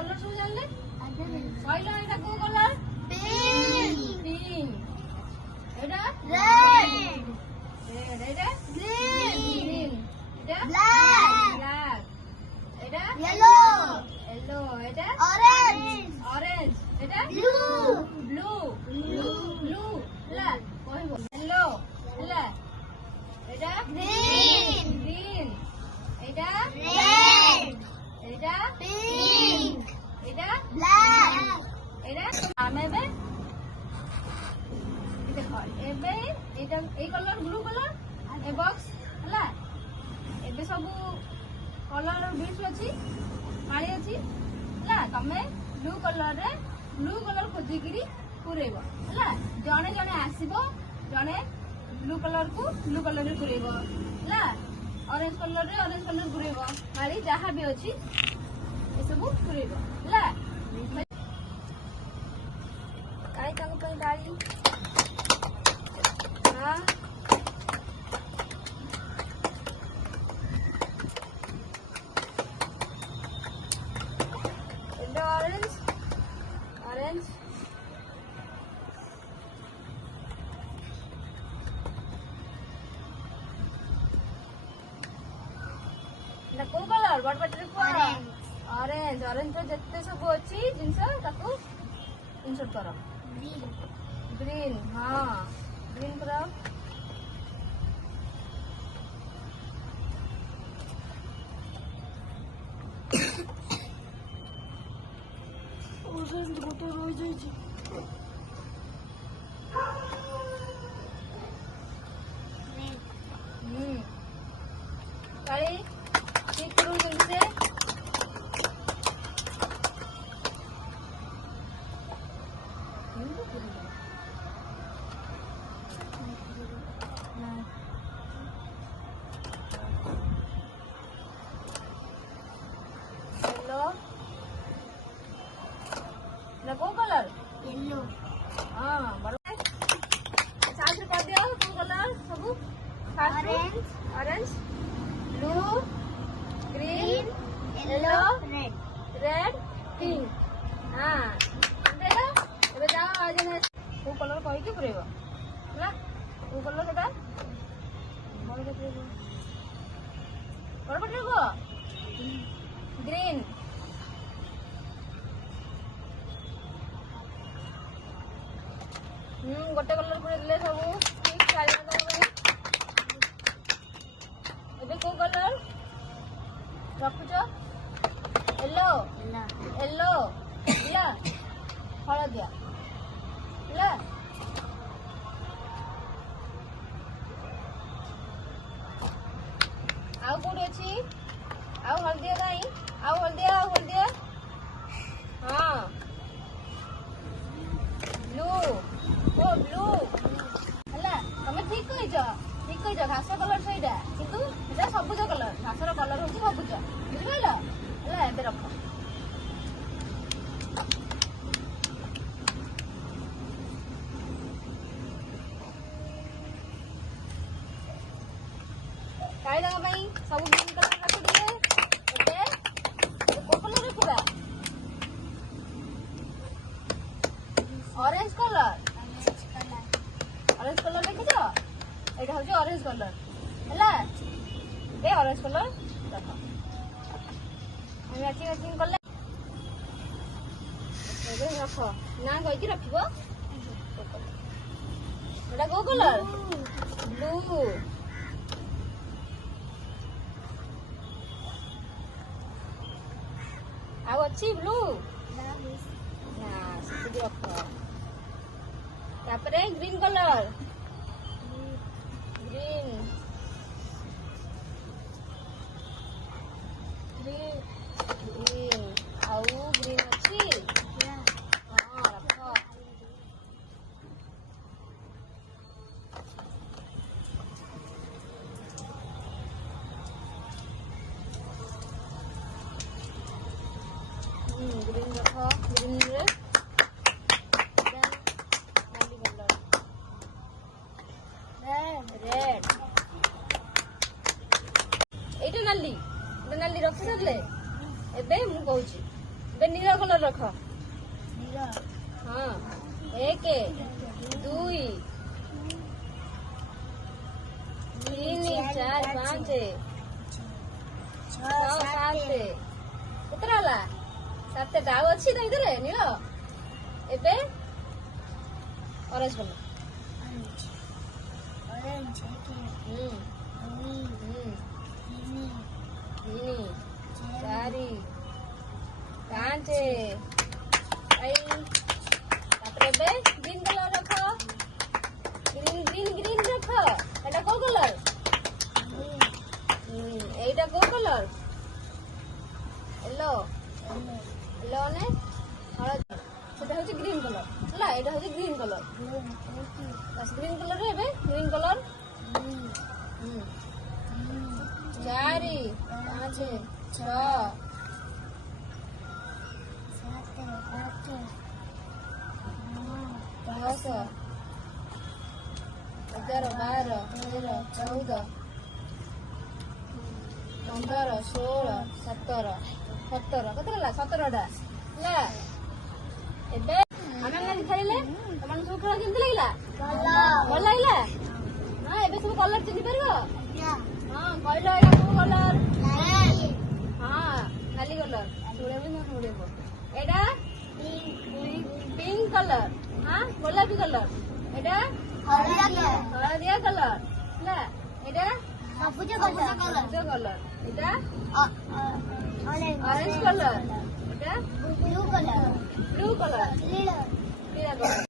Colour सब जानले कहलो एटा को कलर पिंक एटा रेड रेड एटा ग्रीन एटा ब्लैक एटा येलो येलो एटा ऑरेंज ऑरेंज एटा ब्लू ब्लू ब्लू ब्लू ला कहबो येलो ला एटा ग्रीन ग्रीन एटा रेड एटा पिंक एटा ब्लैक एटा आमे बे देखो एबे एटा ए कलर ब्लू कलर ए बॉक्स हला एबे सब कलर बीच अछि पानी अछि हला तमे ब्लू कलर खोजी किरी पुरेबो हला जणे जणे आसीबो जणे ब्लू कलर रे पुरेबो हला ऑरेंज कलर पुरेबो मारी जहा भी अछि ए सब पुरेबो हला काई ताको पे डाली हां येलो ऑरेंज ऑरेंज ना को कलर बड़ बड़ ऑरेंज ऑरेंज रो जत्ते सब अछि जिंस ताको इंसर्ट करो ग्रीन हां ग्रीन करो ऑरेंज गोटे रोई जाई छी काई ठीक करू जल्दी से येलो ना को कलर येलो हां बरोबर साथ में कर दियो को कलर सब orange orange blue green yellow red pink हां देखो एबे जाओ आज ने को कलर कहि के पुरेबो हला को कलर सेटा बड़ पुरेबो बड़ पुरेबो ग्रीन गोटे कलर पुरे दिले सब ठीक चारि कलर एबे को कलर रखुचो येलो येलो या हळदिया ला आउ कोडी अछि आउ हल्दिया काई आउ हल्दिया हां ब्लू ओ ब्लू हला तमे ठीक कहिजो घास कलर सहीटा किंतु एटा सबुज कलर घासर कलर होची सबुज बुझिलो हला एबे रखो काई लगा भाई सब ग्रीन कलर रख दिए एबे को कलर रखबा ऑरेंज कलर देखिছো एटा होची ऑरेंज कलर हला बे ऑरेंज कलर देखो मैचिंग करले एबे रखो ना कहि कि रखिबो एटा को कलर ब्लू आउ अच्छी ब्लू ना सिद्धि रखो तापरे green colour green green green आउ ग्रीन अच्छी हां रखो ग्रीन रखो ग्रीन रे रेड एटा नाली रखी सारे एबे मु कहूची ଏବେ ନୀଳ କଲର ରଖ। ହଁ 1 2 3 4 5 6 7 କେତେଟା ହେଲା? 7ଟା ଆଉ ଅଛି ତା ଭିତରେ ନୀଳ। ଏବେ ଅରେଞ୍ଜ କଲର। ତିନି 4 5 ତାପରେ ଏବେ ଗ୍ରୀନ କଲର ରଖ। ଗ୍ରୀନ ରଖ। ଏଟା କୋଉ କଲର? এইটা কোন কলর? য়েলো মানে হলদি। সেটা হচ্ছে গ্রিন কলর ହେଲା। এটা হচ্ছে গ্রিন কলর। গ্রিন কলর ଏବେ গ্রিন কলর। 4 5 6 7 8 9 10 11 12 13 14 15 16 17 କେତେ ହେଲା? 17ଟା ହେଲା। ଏବେ ଆମେ ମାନେ ଖେଳିଲେ ତମମାନଙ୍କୁ ସବୁ ଖେଳ କେମିତି ଲାଗିଲା? ଭଲ ଲାଗିଲା। ହଁ ଏବେ ସବୁ କଲର ଚିହ୍ନି ପାରିବ? ହଁ କହିଲ ଏଇଟା କୋଉ କଲର? ହଁ ନାଲି କଲର। ଏଇଟା ପିଙ୍କ କଲର। ହଁ ଗୋଲାପୀ କଲର। ଏଇଟା ହଳଦିଆ କଲର ହେଲା। ଏଇଟା ସବୁଜ କଲର। এটা অরেঞ্জ কলর। এটা ব্লু কলর। নীল কলর।